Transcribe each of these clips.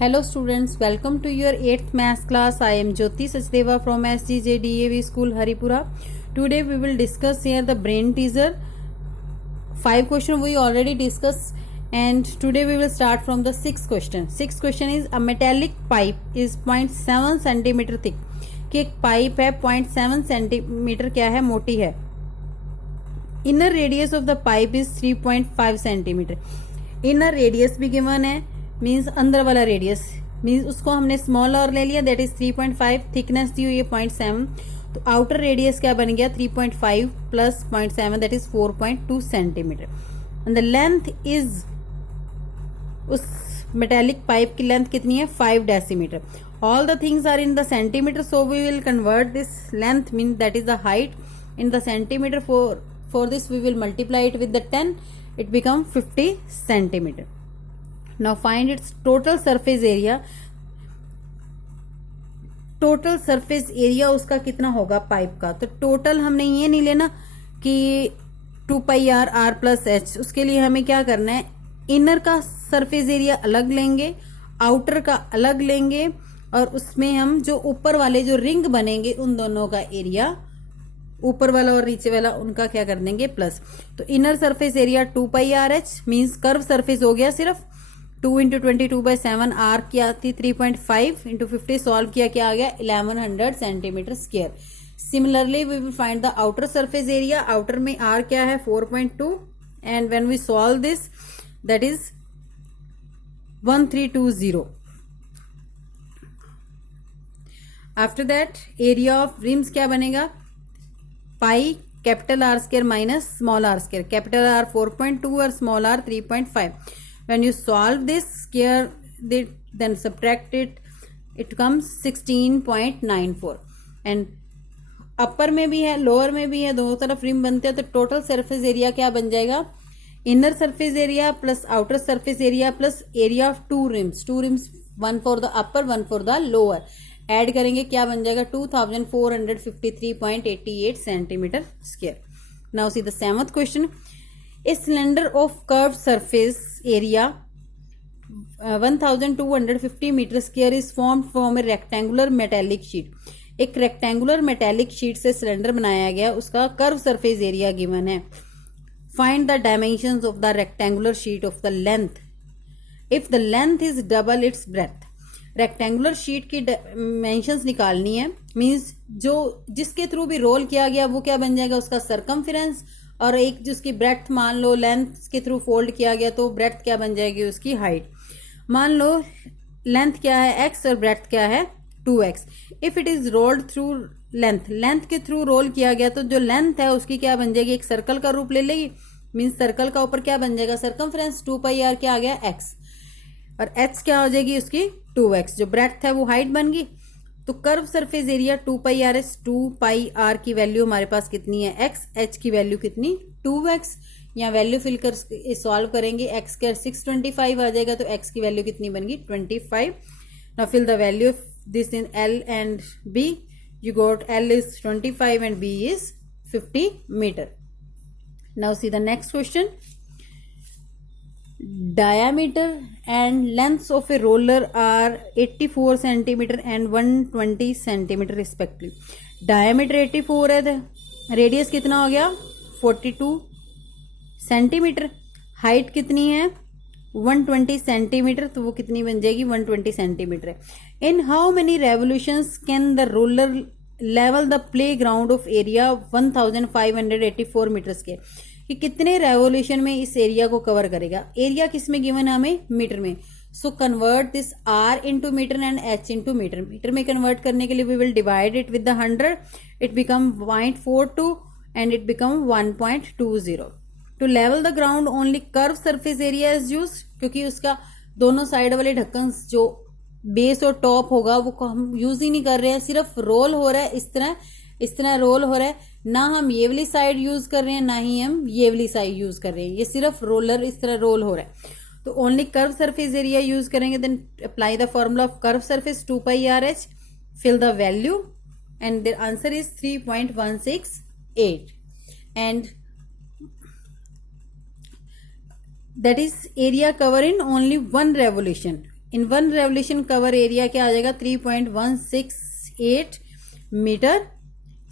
Hello students, welcome to your 8th maths class. I am Jyoti Sachdeva from SGJ DAV School Haripura. Today we will discuss here the brain teaser. 5 questions we already discussed and today we will start from the 6th question. 6th question is a metallic pipe is 0.7 centimeter thick. कि एक pipe है 0.7 centimetre क्या है मोटी है. Inner radius of the pipe is 3.5 centimetre. Inner radius भी given है means अंदर वाला रेडियस मीन्स उसको हमने स्मॉल और ले लिया दैट इज 3.5. थिकनेस दी हुई है 0.7 तो आउटर रेडियस क्या बन गया 3.5 plus 0.7 that is 4.2 centimetre. And the length is उस मेटेलिक पाइप की लेंथ कितनी है 5 decimetre. All the things are in the centimeter, so we will convert this length mean that is the height in the centimeter. For this we will multiply it with the 10. It become 50 centimeter. Now find its total surface area. Total surface area उसका कितना होगा pipe का. तो total हमने ये नहीं लेना कि 2 pi are are plus H. उसके लिए हमें क्या करना है इनर का सरफेस एरिया अलग लेंगे आउटर का अलग लेंगे और उसमें हम जो ऊपर वाले जो रिंग बनेंगे उन दोनों का एरिया ऊपर वाला और नीचे वाला उनका क्या कर देंगे प्लस. तो inner surface area 2 pi R H means curve surface हो गया सिर्फ 2 इंटू 22/7 आर की आती 3.5 इंटू 50 सॉल्व किया क्या आ गया 1100 centimetre square. Similarly we will find the outer surface area. Outer में आर क्या है 4.2 and when we solve this that is 1320. After that area of rims क्या बनेगा pi capital R square minus small R square. Capital R 4.2 और small R 3.5. When you solve this square then subtract it comes 16.94. And upper में भी है lower में भी है दोनों तरफ रिम बनते हैं तो टोटल सरफेस एरिया क्या बन जाएगा inner surface area plus outer surface area plus area of two rims. One for the upper one for the lower add करेंगे क्या बन जाएगा 2453.88 centimetre square. Now see the 7th question. A cylinder of curve surface area 1250 metre square is formed from a rectangular metallic sheet. एक rectangular metallic sheet से cylinder बनाया गया उसका curve surface area given है. Find the dimensions of the rectangular sheet of the length if the length is double it's breath. Rectangular sheet की dimensions निकालनी है means जो जिसके थ्रू भी रोल किया गया वो क्या बन जाएगा उसका सरकमफेरेंस और एक जिसकी ब्रेथ मान लो लेंथ के थ्रू फोल्ड किया गया तो ब्रेथ क्या बन जाएगी उसकी हाइट. मान लो लेंथ क्या है x और ब्रेथ क्या है 2x. If it is rolled through length के थ्रू रोल किया गया तो जो लेंथ है उसकी क्या बन जाएगी एक सर्कल का रूप ले लेगी मीन्स सर्कल का ऊपर क्या बन जाएगा सरकमफेरेंस 2 पाई आर क्या आ गया x और h क्या हो जाएगी उसकी 2x. जो ब्रेथ है वो हाइट बन गई तो curve surface area 2 pi R is 2 pi R की वैल्यू हमारे पास कितनी है x h की वैल्यू कितनी 2x. यहाँ वैल्यू फिल कर सॉल्व करेंगे x का 625 आ जाएगा तो x की वैल्यू कितनी बन गई 25. Now fill the value of this in L and B. You got L is 25 and B is 50 meter. Now see the next question. Diameter and lengths of a roller are 84 centimeter and 120 centimeter respectively. Diameter 84 है radius कितना हो गया 42 centimetre. Height कितनी है 120 centimetre तो वो कितनी बन जाएगी 120 सेंटीमीटर है. In how many revolutions can the roller level the playground of area 1584 metre square. कि कितने रेवोल्यूशन में इस एरिया को कवर करेगा. एरिया किस में गिवन है हमें मीटर में. So convert this r into metre and h into metre. Metre में कन्वर्ट करने के लिए we will divide it with the 100. It become 0.42 and it become 1.20. To level the ground only curve surface area is use क्योंकि उसका दोनों side वाले ढक्कन जो बेस और टॉप होगा वो हम यूज ही नहीं कर रहे हैं सिर्फ रोल हो रहा है इस तरह रोल हो रहा है. ना हम ये वाली साइड यूज कर रहे हैं ना ही हम ये वाली साइड यूज कर रहे हैं. ये सिर्फ रोलर इस तरह रोल हो रहा है तो only curve surface area use करेंगे. Then apply the formula of curve surface 2 pi R H. Fill the value and the answer is 3.168 and that is area cover in only one revolution. In 1 revolution cover area क्या आ जाएगा 3.168 metre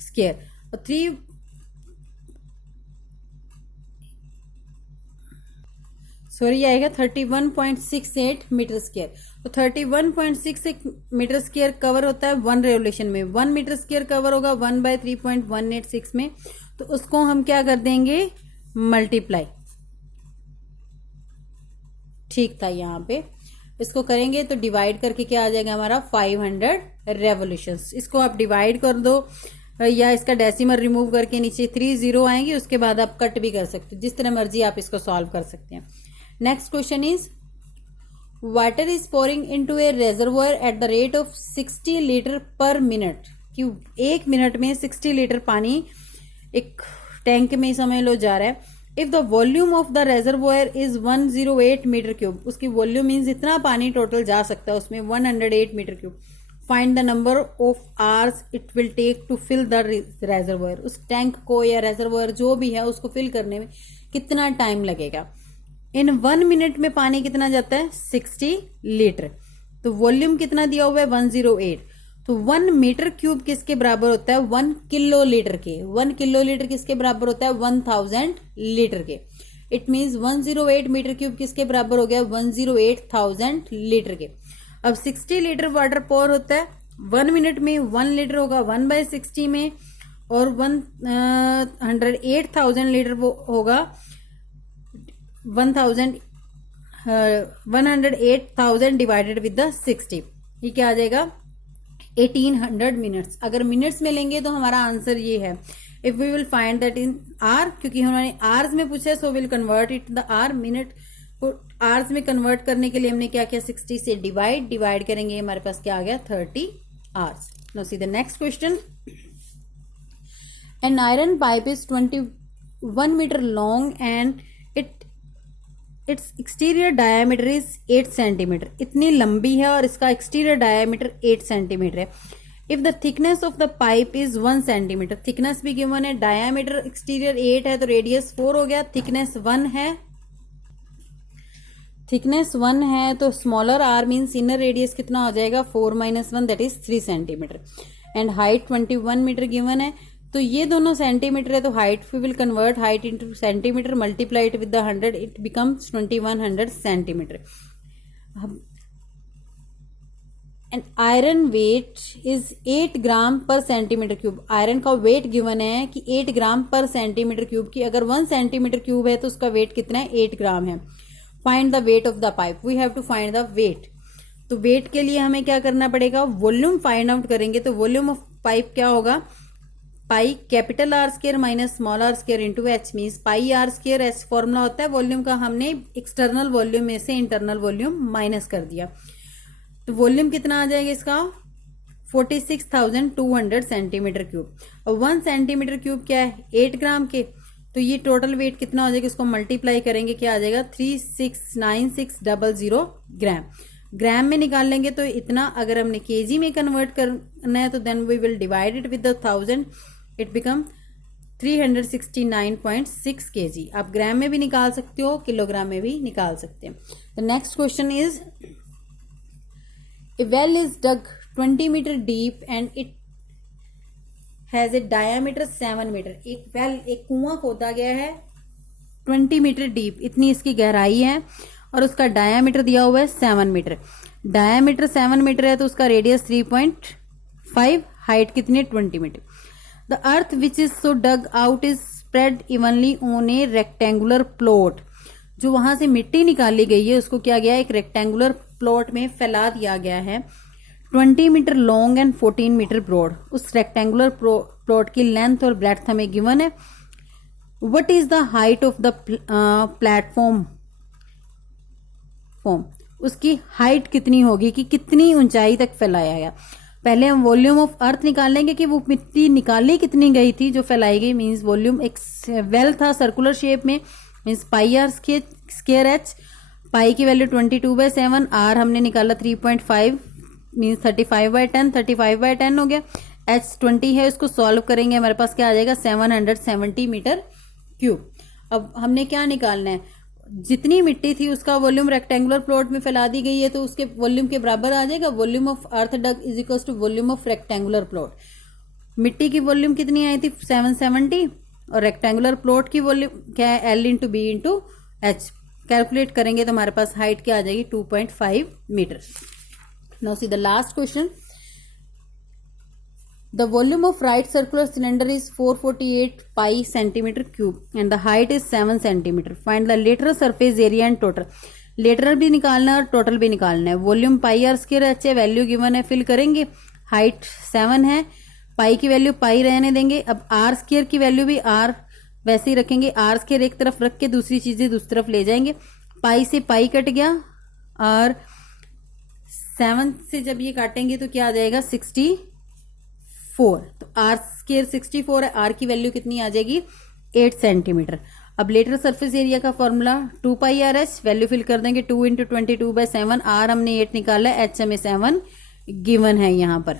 square और 31.68 metre square. तो 31.68 metre square cover होता है 1 revolution में। 1 metre square cover होगा 1/3.186 में, तो उसको हम क्या कर देंगे मल्टीप्लाई। ठीक था, यहाँ पे इसको करेंगे तो डिवाइड करके क्या आ जाएगा हमारा 500 रेवोल्यूशंस। इसको आप डिवाइड कर दो या इसका डेसिमल रिमूव करके नीचे 3 0 आएंगे, उसके बाद आप कट भी कर सकते हो, जिस तरह मर्जी आप इसको सॉल्व कर सकते हैं। Next question is water is pouring into a reservoir at the rate of 60 litre per minute. कि 1 मिनट में 60 लीटर पानी एक टैंक में समझ लो जा रहा है। If the volume of the reservoir is 108 metre cube, उसकी वॉल्यूम मीन्स इतना पानी टोटल जा सकता है उसमें 108 metre cube. Find the number of hours it will take to fill the reservoir. उस टैंक को या रेजर्वोयर जो भी है उसको फिल करने में कितना टाइम लगेगा। इन 1 मिनट में पानी कितना जाता है 60 लीटर, तो वॉल्यूम कितना दिया हुआ है 108, तो 1 मीटर क्यूब किसके बराबर होता है 1 किलो लीटर के। 1 किलो लीटर किसके बराबर होता है 1000 लीटर के। इट मीन्स 108 मीटर क्यूब किसके बराबर हो गया 108,000 लीटर के। अब 60 लीटर वाटर पोर होता है 1 मिनट में, 1 लीटर होगा 1/60 में, और 108,000 लीटर वो होगा 108,000 डिवाइडेड विद द 60। ये क्या आ जाएगा 1800 मिनट्स। अगर मिनट्स में लेंगे तो हमारा आंसर ये है। If we will find that in hour, क्योंकि उन्होंने आर्स में पूछा है, so will convert it the hour. Minute को आवर्स में कन्वर्ट करने के लिए हमने क्या किया 60 से डिवाइड करेंगे, हमारे पास क्या आ गया 30 hours. Now see the next question. An iron pipe is 21 metre long and its exterior diameter is 8 centimetre. इतनी लंबी है और इसका एक्सटीरियर डायमीटर 8 सेंटीमीटर है। If the thickness of the pipe is 1 centimetre, thickness भी गिवन है, diameter exterior 8 है तो रेडियस 4 हो गया, थिकनेस 1 है, थिकनेस 1 है तो smaller R means inner radius कितना हो जाएगा 4 - 1 that is 3 centimetre. And height 21 metre given है, तो ये दोनों सेंटीमीटर है तो height we will convert height into centimetre, multiply it with the 100, it becomes 2100 centimetre. And iron weight is 8 gram per centimetre cube. Iron का weight given है कि 8 gram per centimetre cube की, अगर 1 सेंटीमीटर क्यूब है तो उसका wait कितना है 8 ग्राम है। Find the weight of the pipe, we have to find the weight. तो वेट के लिए हमें क्या करना पड़ेगा वॉल्यूम फाइंड आउट करेंगे। तो वॉल्यूम ऑफ पाइप क्या होगा pi capital R square minus small R square into H means pi R square. H formula होता है वॉल्यूम का, हमने एक्सटर्नल वॉल्यूम में से इंटरनल वॉल्यूम माइनस कर दिया, तो वॉल्यूम कितना आ जाएगा इसका 46,200 सेंटीमीटर क्यूब। और 1 सेंटीमीटर क्यूब क्या है 8 ग्राम के, तो ये टोटल वेट कितना हो जाएगा, इसको मल्टीप्लाई करेंगे क्या आ जाएगा 369600 ग्राम। ग्राम में निकाल लेंगे तो इतना, अगर हमने केजी में कन्वर्ट करना है तो then we will divide it with 1000, it become 369.6 kg। आप ग्राम में भी निकाल सकते हो, किलोग्राम में भी निकाल सकते हैं। The next question is a well is dug 20 metre deep and it has a diameter 7 metre. एक वेल एक कुआं खोदा गया है 20 मीटर डीप, इतनी इसकी गहराई है और उसका डायामीटर दिया हुआ है 7 मीटर। डायामीटर 7 मीटर है तो उसका रेडियस 3.5, हाइट कितनी 20 metre. The earth which is so dug out is spread evenly on a rectangular plot. जो वहां से मिट्टी निकाली गई है उसको क्या गया एक रेक्टेंगुलर प्लॉट में फैला दिया गया है। 20 metre long and 14 metre broad. उस रेक्टेंगुलर प्लॉट की लेंथ और ब्रेड्थ हमें गिवन है। What is the height of the platform, उसकी हाइट कितनी होगी कि कितनी ऊंचाई तक फैलाया गया। पहले हम वॉल्यूम ऑफ अर्थ निकालेंगे कि वो मिट्टी निकाली कितनी गई थी जो फैलाई गई, मींस वॉल्यूम एक वेल था सर्कुलर शेप में, means pi R square H. Pi की वैल्यू 22/7, आर हमने निकाला 3.5 मींस 35/10, 35/10 हो गया। एच 20 है, इसको सॉल्व करेंगे हमारे पास क्या आ जाएगा 770 मीटर क्यूब। अब हमने क्या निकालना है जितनी मिट्टी थी उसका वॉल्यूम रेक्टेंगुलर प्लॉट में फैला दी गई है तो उसके वॉल्यूम के बराबर आ जाएगा। Volume of earth dug is equal to volume of rectangular plot. मिट्टी की वॉल्यूम कितनी आई थी 770 और रेक्टेंगुलर प्लॉट की वॉल्यूम क्या है L into B into H. Calculate करेंगे तो हमारे पास हाइट क्या आ जाएगी 2.5 metre. Now see the last question. The volume of right circular cylinder is 448 pi centimeter cube and the height is 7 centimeter. Find the lateral surface area and total. Lateral भी निकालना है और टोटल भी निकालना है। Volume pi R square H है, value given है, fill करेंगे। हाइट 7 है, पाई की वैल्यू पाई रहने देंगे। अब आर स्क्वायर की वैल्यू भी आर वैसे ही रखेंगे। आर स्क्वायर एक तरफ रख के दूसरी चीजें दूसरी तरफ ले जाएंगे। पाई से पाई कट गया और 7 से जब ये काटेंगे तो क्या आ जाएगा 64। तो आर स्क्वायर 64 है, आर की वैल्यू कितनी आ जाएगी 8 सेंटीमीटर। अब लेटरल सरफेस एरिया का formula 2 pi R H, value fill कर देंगे 2 इंटू 22/7। आर हमने 8 निकाला है, एच हमें 7 गिवन है यहाँ पर।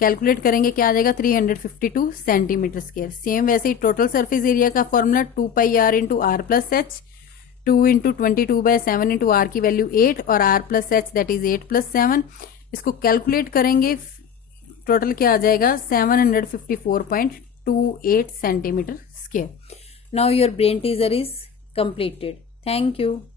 कैलकुलेट करेंगे क्या आ जाएगा 352 सेंटीमीटर स्क्वायर। सेम वैसे ही टोटल सरफेस एरिया का formula 2 pi R into R plus H, 2 into 22/7 into R की वैल्यू 8 और R plus H that is 8 + 7। इसको कैलकुलेट करेंगे टोटल क्या आ जाएगा 754.28 centimetre square. Now your brain teaser is completed. Thank you.